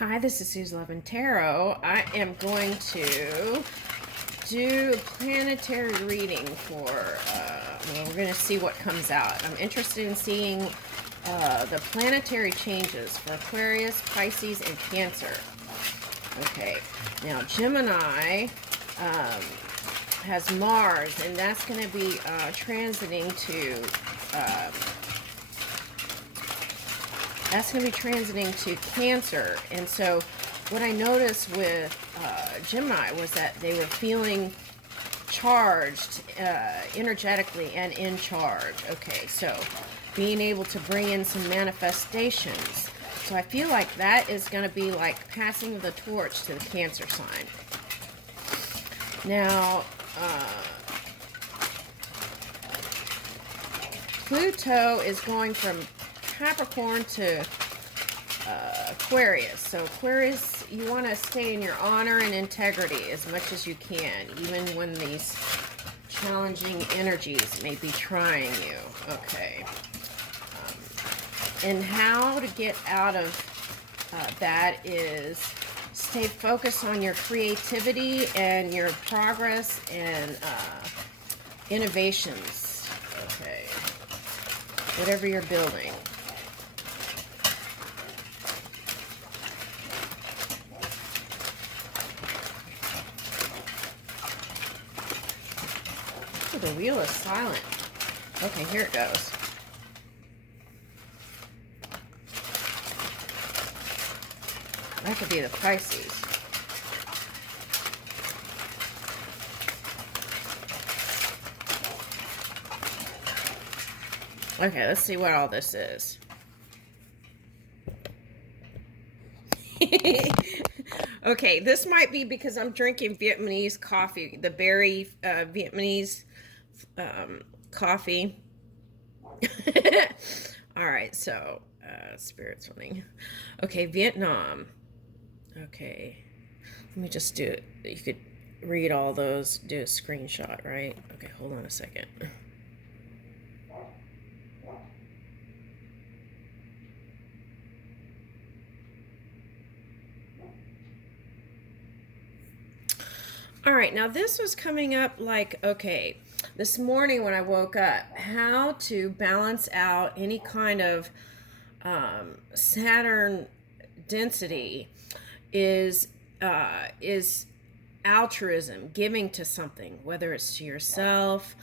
Hi, this is Sue's Love and Tarot. I am going to do a planetary reading for, well, we're going to see what comes out. I'm interested in seeing the planetary changes for Aquarius, Pisces, and Cancer. Okay, now Gemini has Mars, and that's going to be transiting to Cancer. And so what I noticed with Gemini was that they were feeling charged energetically and in charge. Okay, so being able to bring in some manifestations. So I feel like that is going to be like passing the torch to the Cancer sign. Now, Pluto is going from Capricorn to Aquarius. So Aquarius, you want to stay in your honor and integrity as much as you can, even when these challenging energies may be trying you. Okay. And how to get out of that is stay focused on your creativity and your progress and innovations. Okay. Whatever you're building. Oh, the wheel is silent. Okay, here it goes. That could be the Pisces. Okay, let's see what all this is. Okay, this might be because I'm drinking Vietnamese coffee, the berry Vietnamese coffee. All right, so spirit swimming. Okay, Vietnam. Okay, let me just do it. You could read all those, do a screenshot, right? Okay, hold on a second. All right, now this was coming up like, okay, this morning when I woke up, how to balance out any kind of Saturn density is altruism, giving to something, whether it's to yourself.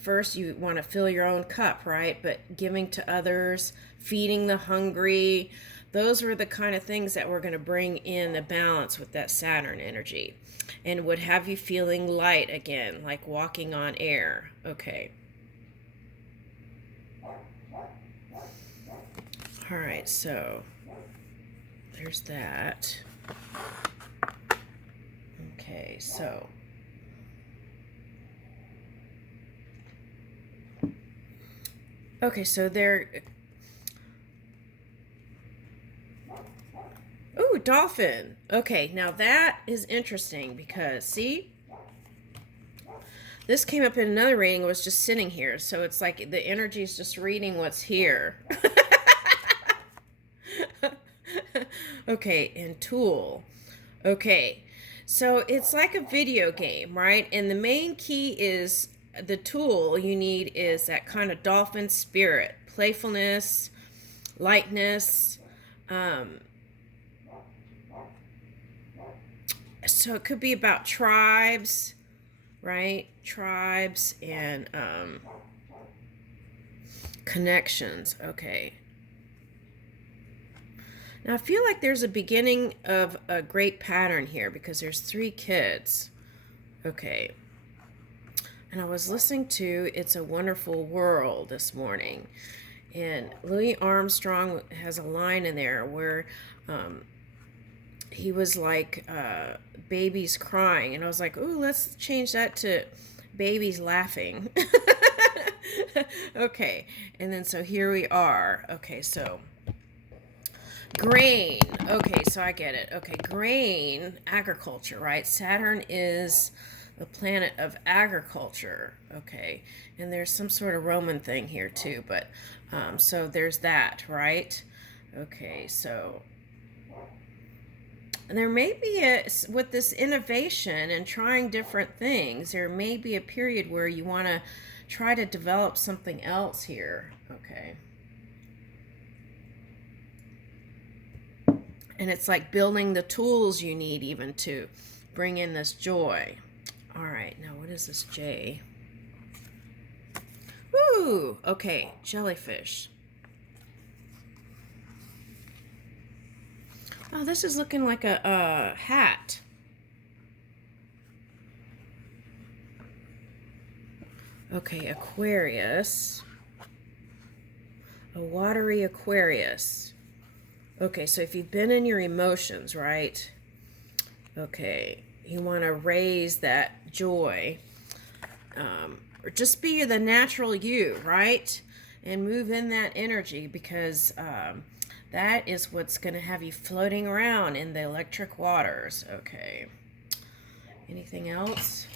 First, you want to fill your own cup, right? But giving to others, feeding the hungry, those were the kind of things that were going to bring in the balance with that Saturn energy and would have you feeling light again, like walking on air. Okay. All right, so there's that. Okay, so there. Ooh, dolphin. Okay, now that is interesting because, see, this came up in another reading. It was just sitting here, so it's like the energy is just reading what's here. Okay, and tool. Okay, so it's like a video game, right? And the main key is the tool you need is that kind of dolphin spirit, playfulness, lightness. So it could be about tribes, right? Tribes and connections. Okay. Now I feel like there's a beginning of a great pattern here because there's 3 kids. Okay. And I was listening to It's a Wonderful World this morning. And Louis Armstrong has a line in there where he was like, babies crying. And I was like, ooh, let's change that to babies laughing. Okay. And then so here we are. Okay, so grain. Okay, so I get it. Okay, grain, agriculture, right? Saturn is the planet of agriculture. Okay, and there's some sort of Roman thing here too, but so there's that, right? Okay, so And there may be with this innovation and trying different things, there may be a period where you want to try to develop something else here. Okay. And it's like building the tools you need even to bring in this joy. All right, now what is this J? Woo! Okay, jellyfish. Oh, this is looking like a hat. Okay, Aquarius. A watery Aquarius. Okay, so if you've been in your emotions, right? Okay, you want to raise that joy. Or just be the natural you, right? And move in that energy, because that is what's going to have you floating around in the electric waters. Okay. Anything else?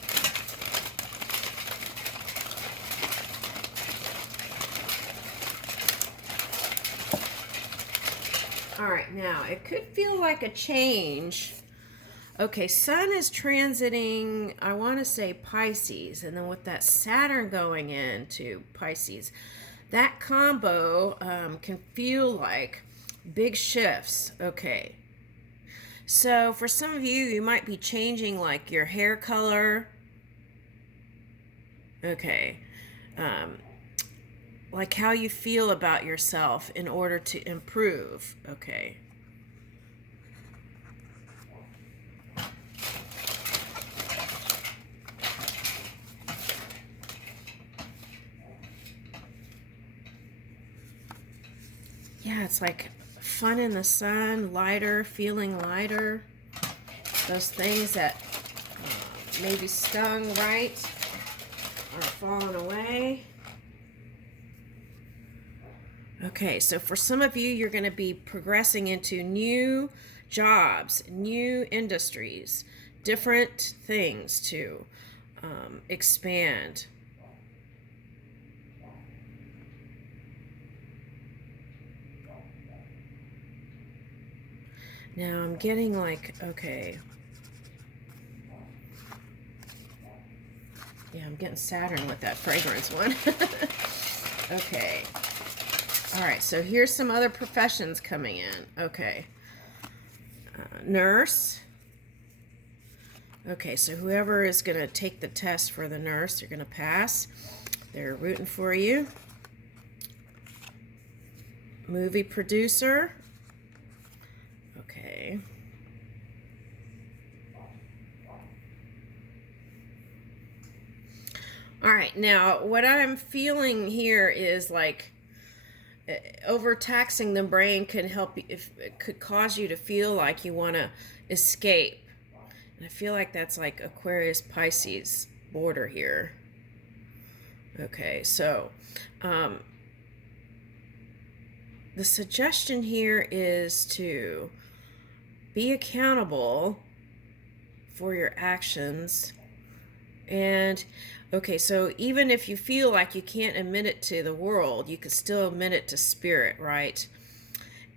All right, now it could feel like a change. Okay, Sun is transiting, I want to say Pisces, and then with that Saturn going into Pisces, that combo can feel like big shifts. Okay, so for some of you, you might be changing like your hair color. Okay, like how you feel about yourself in order to improve. Okay. Yeah, it's like fun in the sun, lighter, feeling lighter. Those things that maybe stung, right, are falling away. Okay, so for some of you, you're going to be progressing into new jobs, new industries, different things to expand. Now I'm getting like, okay. Yeah, I'm getting Saturn with that fragrance one. Okay. All right, so here's some other professions coming in. Okay. Nurse. Okay, so whoever is going to take the test for the nurse, you're going to pass. They're rooting for you. Movie producer. Okay. All right, now what I'm feeling here is like overtaxing the brain can help you, if it could cause you to feel like you want to escape. And I feel like that's like Aquarius Pisces border here. Okay, so the suggestion here is to be accountable for your actions. And okay, so even if you feel like you can't admit it to the world, you can still admit it to spirit, right?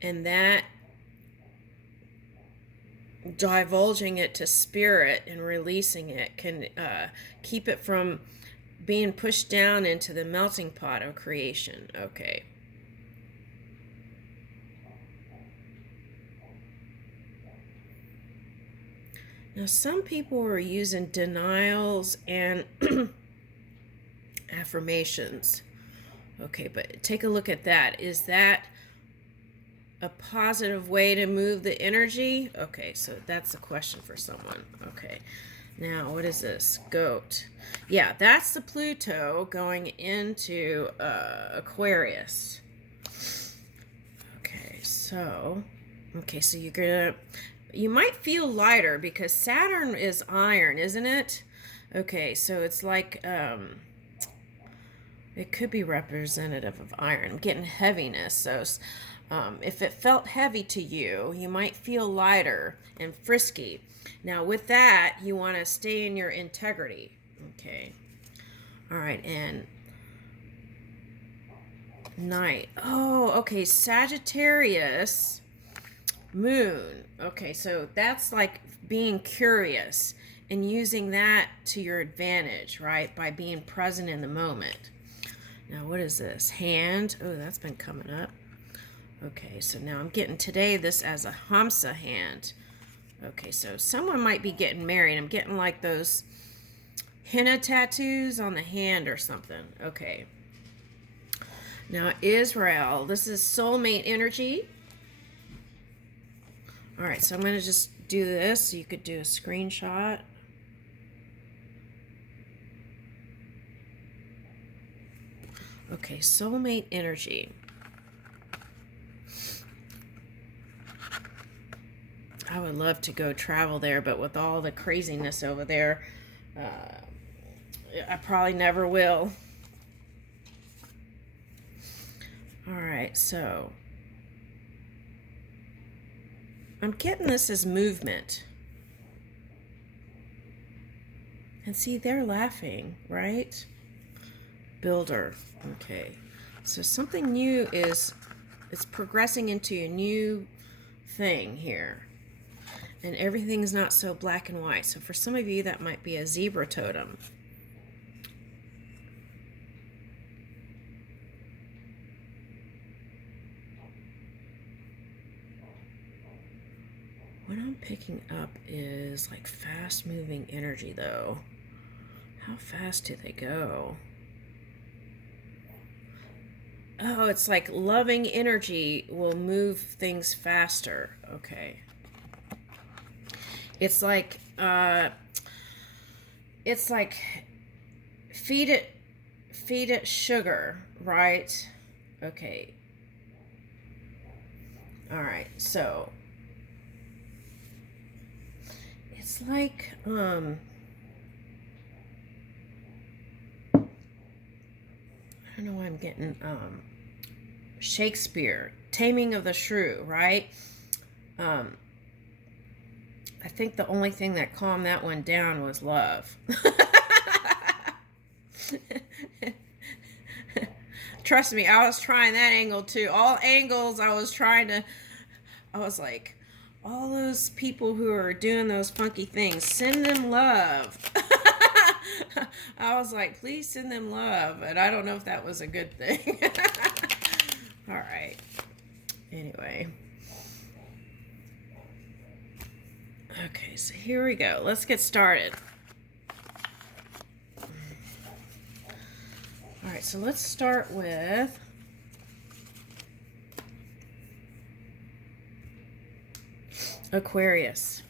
And that divulging it to spirit and releasing it can keep it from being pushed down into the melting pot of creation. Okay. Now, some people are using denials and affirmations. Okay, but take a look at that. Is that a positive way to move the energy? Okay, so that's a question for someone. Okay, now what is this? Goat. Yeah, that's the Pluto going into Aquarius. Okay, so you're gonna, you might feel lighter because Saturn is iron, isn't it? Okay, so it's like it could be representative of iron. I'm getting heaviness, so if it felt heavy to you, you might feel lighter and frisky. Now with that, you want to stay in your integrity. Okay. All right, and night. Oh, okay, Sagittarius. Moon. Okay, so that's like being curious and using that to your advantage, right? By being present in the moment. Now, what is this? Hand. Oh, that's been coming up. Okay, so now I'm getting today this as a Hamsa hand. Okay, so someone might be getting married. I'm getting like those henna tattoos on the hand or something. Okay. Now, Israel. This is soulmate energy. All right, so I'm going to just do this. So you could do a screenshot. Okay, soulmate energy. I would love to go travel there, but with all the craziness over there, I probably never will. All right, so I'm getting this as movement. And see, they're laughing, right? Builder. Okay. So something new it's progressing into a new thing here. And everything's not so black and white. So for some of you, that might be a zebra totem. What I'm picking up is like fast moving energy though. How fast do they go? Oh, it's like loving energy will move things faster. Okay. It's like feed it sugar, right? Okay. All right. So it's like I don't know why I'm getting Shakespeare, Taming of the Shrew, right? I think the only thing that calmed that one down was love. Trust me, I was trying that angle too. All angles I was like, all those people who are doing those funky things, send them love. I was like, please send them love. And I don't know if that was a good thing. All right. Anyway. Okay, so here we go. Let's get started. All right, so let's start with Aquarius.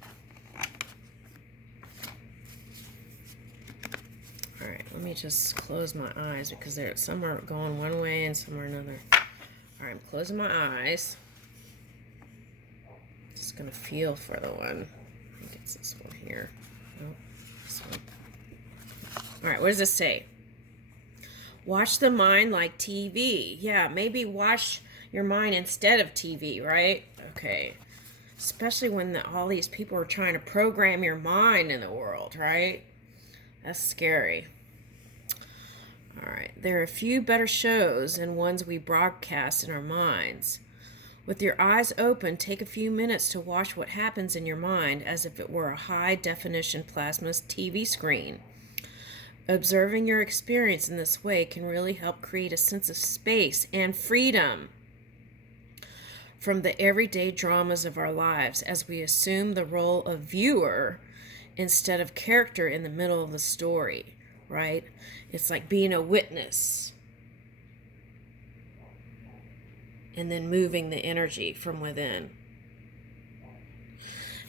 All right, let me just close my eyes because some are going one way and some are another. All right, I'm closing my eyes. Just gonna feel for the one. I think it's this one here. Nope, this one. All right, what does this say? Watch the mind like TV. Yeah, maybe watch your mind instead of TV, right? Okay. Especially when all these people are trying to program your mind in the world, right? That's scary. All right. There are a few better shows than ones we broadcast in our minds. With your eyes open, take a few minutes to watch what happens in your mind as if it were a high-definition plasma TV screen. Observing your experience in this way can really help create a sense of space and freedom from the everyday dramas of our lives as we assume the role of viewer instead of character in the middle of the story, right? It's like being a witness and then moving the energy from within.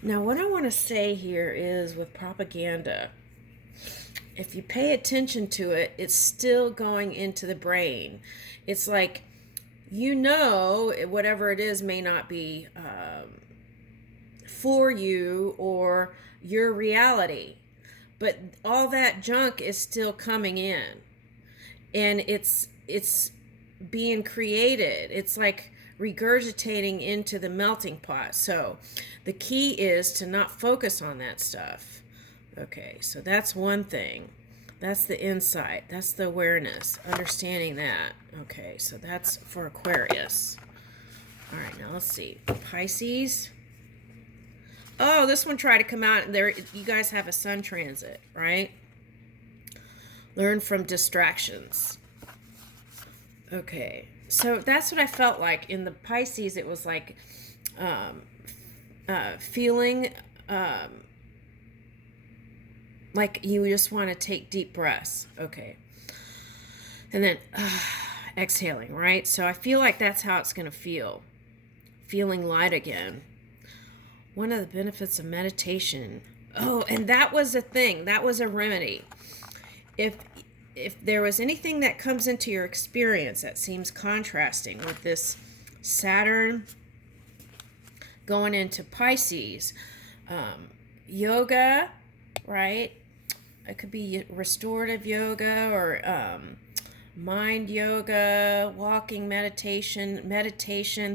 Now, what I want to say here is with propaganda, if you pay attention to it, it's still going into the brain. It's like, whatever it is may not be for you or your reality. But all that junk is still coming in. And it's being created. It's like regurgitating into the melting pot. So the key is to not focus on that stuff. Okay, so that's one thing. That's the insight. That's the awareness. Understanding that. Okay, so that's for Aquarius. All right, now let's see. Pisces. Oh, this one tried to come out. There, you guys have a sun transit, right? Learn from distractions. Okay, so that's what I felt like in the Pisces. It was like feeling like you just want to take deep breaths. Okay, and then exhaling, right? So I feel like that's how it's going to feel. Feeling light again. One of the benefits of meditation. Oh, and that was a thing. That was a remedy. If there was anything that comes into your experience that seems contrasting with this Saturn going into Pisces, yoga, right? It could be restorative yoga or mind yoga, walking meditation.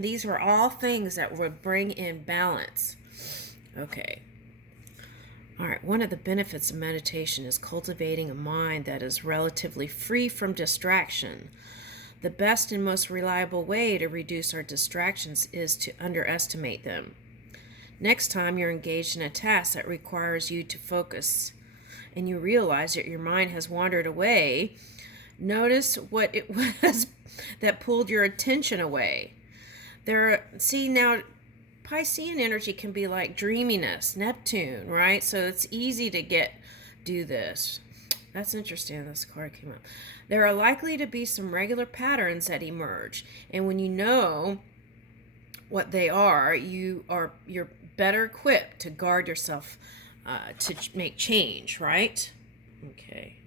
These were all things that would bring in balance. Okay. All right. One of the benefits of meditation is cultivating a mind that is relatively free from distraction. The best and most reliable way to reduce our distractions is to underestimate them. Next time you're engaged in a task that requires you to focus and you realize that your mind has wandered away, notice what it was that pulled your attention away. Now Piscean energy can be like dreaminess, Neptune, right? So it's easy to do this. That's interesting. This card came up. There are likely to be some regular patterns that emerge, and when you know what they are, you're better equipped to guard yourself to make change, right? Okay.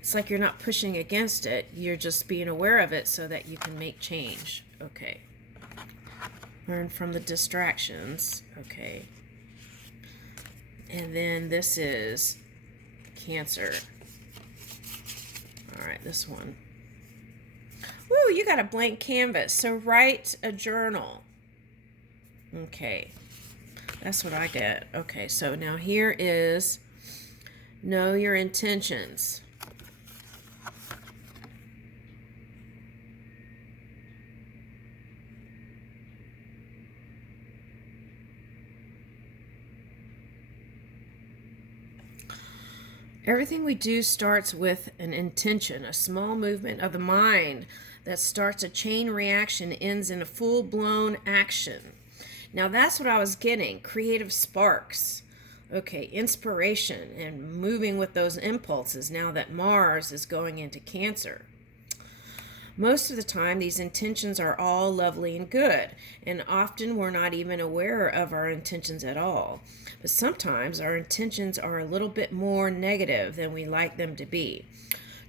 It's like you're not pushing against it. You're just being aware of it so that you can make change. Okay. Learn from the distractions. Okay. And then this is Cancer. All right, this one. Woo, you got a blank canvas. So write a journal. Okay. That's what I get. Okay, so now here is know your intentions. Everything we do starts with an intention, a small movement of the mind that starts a chain reaction, ends in a full-blown action. Now that's what I was getting, creative sparks. Okay, inspiration and moving with those impulses now that Mars is going into Cancer. Most of the time, these intentions are all lovely and good, and often we're not even aware of our intentions at all. But sometimes our intentions are a little bit more negative than we like them to be.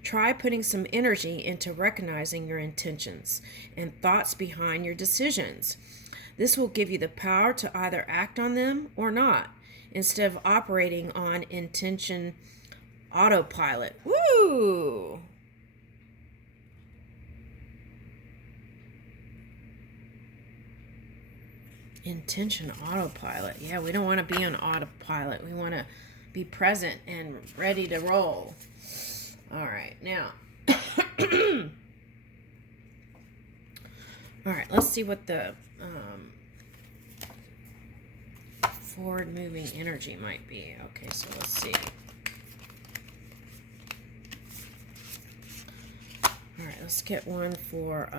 Try putting some energy into recognizing your intentions and thoughts behind your decisions. This will give you the power to either act on them or not, instead of operating on intention autopilot. Woo! Intention autopilot. Yeah, we don't want to be on autopilot. We want to be present and ready to roll. All right, now. All right, let's see what the forward moving energy might be. Okay, so let's see. All right, let's get one for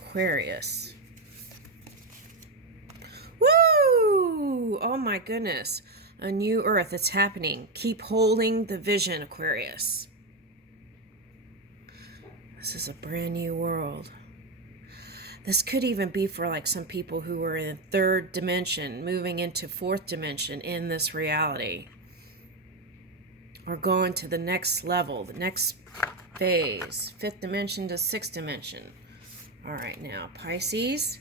Aquarius. Woo! Oh my goodness. A new earth. It's happening. Keep holding the vision, Aquarius. This is a brand new world. This could even be for like some people who are in third dimension, moving into fourth dimension in this reality. Or going to the next level, the next phase, fifth dimension to sixth dimension. All right, now Pisces.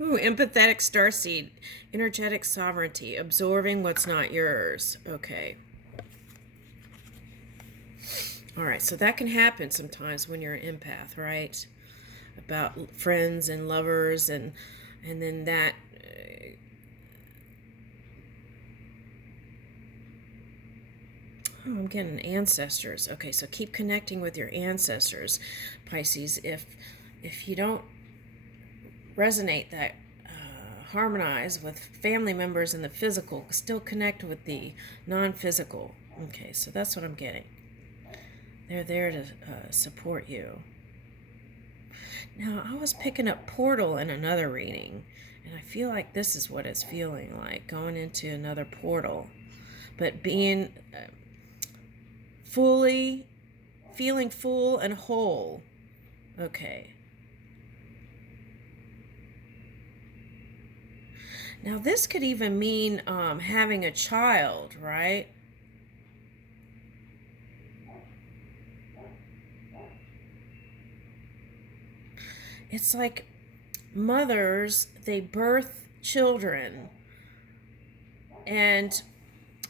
Ooh, empathetic starseed, energetic sovereignty, absorbing what's not yours. Okay. All right, so that can happen sometimes when you're an empath, right? About friends and lovers, and then that I'm I'm getting ancestors. Okay, so keep connecting with your ancestors, Pisces. If you don't resonate that harmonize with family members in the physical, still connect with the non-physical. Okay, so that's what I'm getting. They're there to support you. Now, I was picking up portal in another reading, and I feel like this is what it's feeling like, going into another portal. But being feeling full and whole. Okay. Now, this could even mean having a child, right? It's like mothers, they birth children, and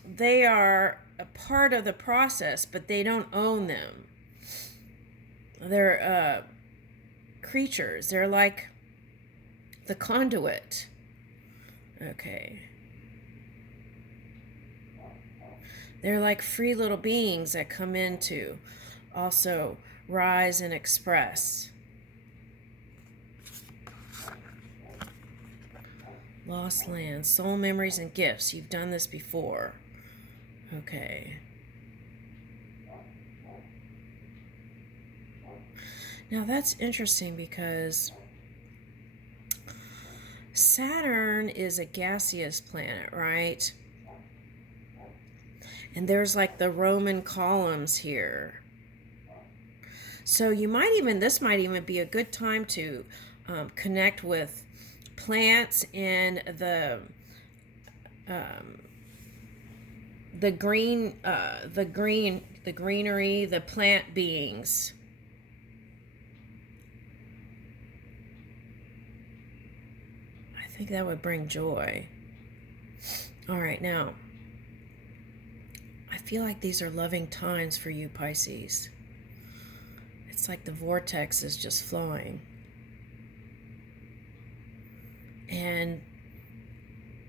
they are a part of the process, but they don't own them. They're creatures. They're like the conduit. Okay. They're like free little beings that come in to also rise and express. Lost land, soul memories and gifts. You've done this before. Okay. Now that's interesting because Saturn is a gaseous planet, right? And there's like the Roman columns here. So you might even, this might even be a good time to connect with plants in the greenery, the plant beings. I think that would bring joy. All right, now, I feel like these are loving times for you, Pisces. It's like the vortex is just flowing. And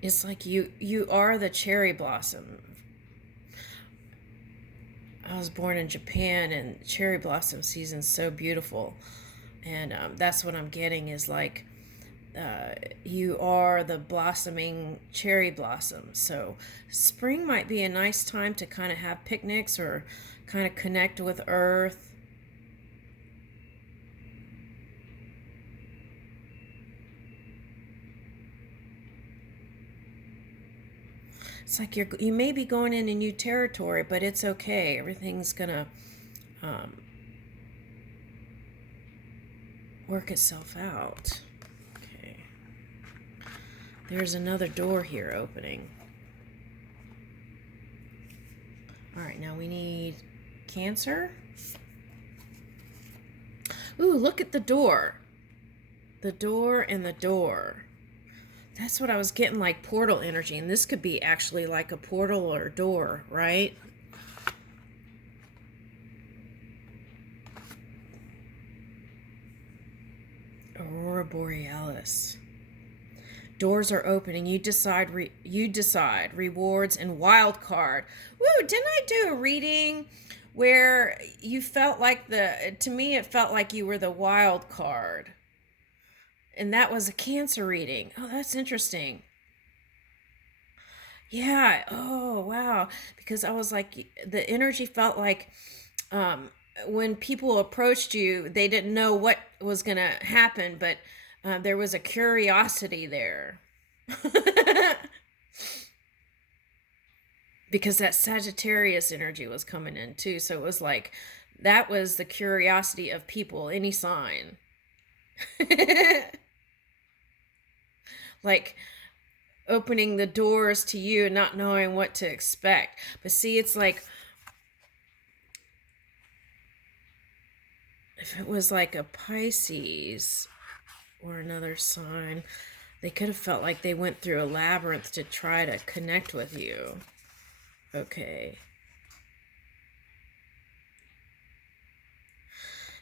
it's like you are the cherry blossom. I was born in Japan, and cherry blossom season's so beautiful. And that's what I'm getting is like you are the blossoming cherry blossom. So spring might be a nice time to kind of have picnics or kind of connect with earth. It's like you may be going into new territory, but it's okay. Everything's gonna work itself out. Okay. There's another door here opening. All right, now we need Cancer. Ooh, look at the door. The door and the door. That's what I was getting, like portal energy. And this could be actually like a portal or a door, right? Aurora Borealis. Doors are opening. You decide rewards and wild card. Woo, didn't I do a reading where you felt like to me it felt like you were the wild card? And that was a Cancer reading. Oh, that's interesting. Yeah. Oh, wow. Because I was like, the energy felt like when people approached you, they didn't know what was going to happen, but there was a curiosity there. Because that Sagittarius energy was coming in too. So it was like, that was the curiosity of people, any sign. Like opening the doors to you and not knowing what to expect. But see, it's like if it was like a Pisces or another sign, they could have felt like they went through a labyrinth to try to connect with you. Okay.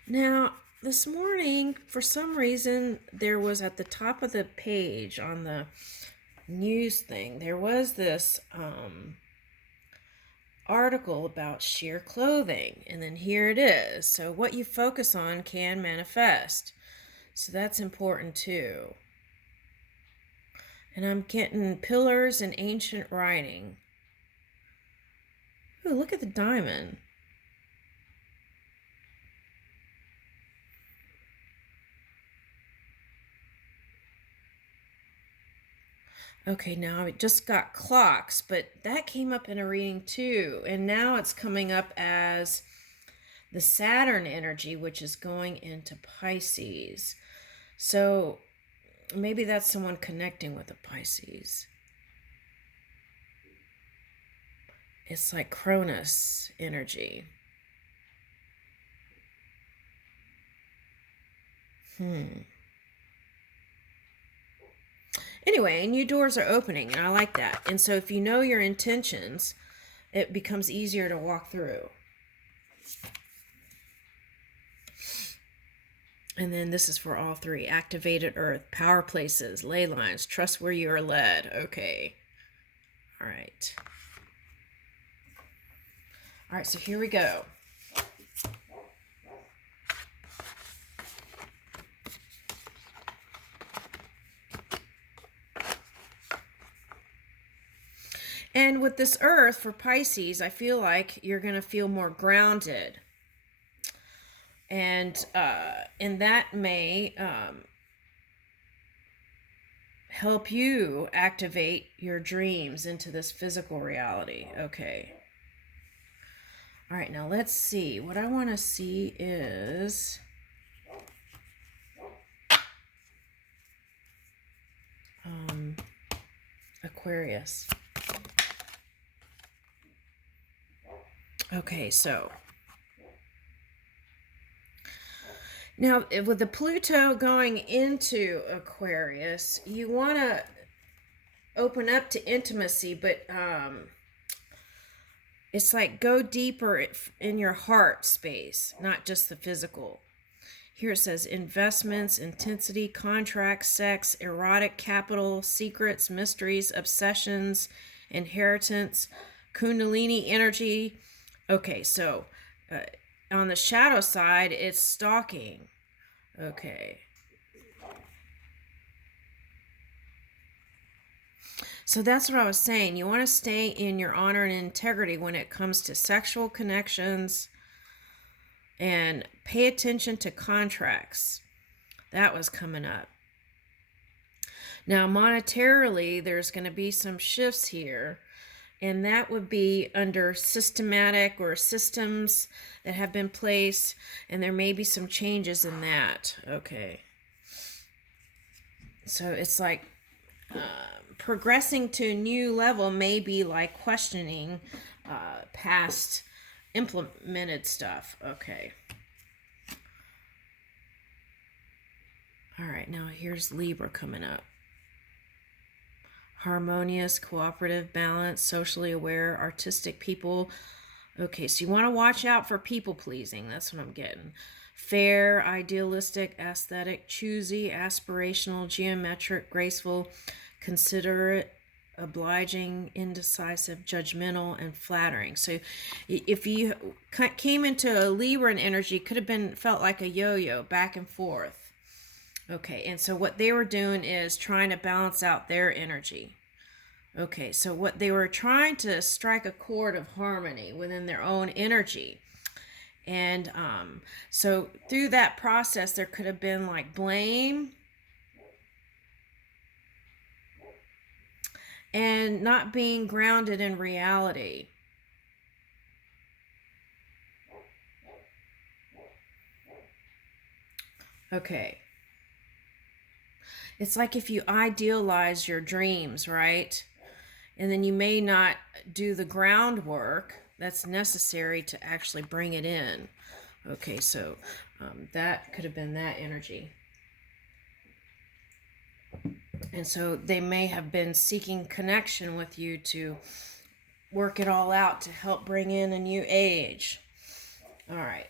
Now, this morning, for some reason, there was at the top of the page on the news thing, there was this article about sheer clothing, and then here it is. So what you focus on can manifest. So that's important too. And I'm getting pillars and ancient writing. Ooh, look at the diamond. Okay, now it just got clocks, but that came up in a reading too. And now it's coming up as the Saturn energy, which is going into Pisces. So maybe that's someone connecting with a Pisces. It's like Cronus energy. Anyway, new doors are opening, and I like that. And so if you know your intentions, it becomes easier to walk through. And then this is for all three. Activated earth, power places, ley lines, trust where you are led. Okay. All right. All right, so here we go. And with this earth for Pisces, I feel like you're going to feel more grounded. And that may help you activate your dreams into this physical reality. Okay. All right, now let's see. What I want to see is Aquarius. Okay, so now with the Pluto going into Aquarius, you want to open up to intimacy, but it's like go deeper in your heart space, not just the physical. Here it says investments, intensity, contracts, sex, erotic capital, secrets, mysteries, obsessions, inheritance, kundalini energy. Okay, so on the shadow side, it's stalking. Okay. So that's what I was saying. You want to stay in your honor and integrity when it comes to sexual connections, and pay attention to contracts. That was coming up. Now, monetarily, there's going to be some shifts here, and that would be under systematic or systems that have been placed, and there may be some changes in that. Okay. So it's like progressing to a new level may be like questioning past implemented stuff. Okay. All right, now here's Libra coming up. Harmonious, cooperative, balanced, socially aware, artistic people. Okay, so you want to watch out for people pleasing. That's what I'm getting. Fair, idealistic, aesthetic, choosy, aspirational, geometric, graceful, considerate, obliging, indecisive, judgmental, and flattering. So if you came into a Libran energy, could have been felt like a yo-yo, back and forth. Okay, and so what they were doing is trying to balance out their energy. Okay, so what they were trying to strike a chord of harmony within their own energy. And so through that process, there could have been like blame and not being grounded in reality. Okay. It's like if you idealize your dreams, right? And then you may not do the groundwork that's necessary to actually bring it in. Okay, so that could have been that energy. And so they may have been seeking connection with you to work it all out to help bring in a new age. All right.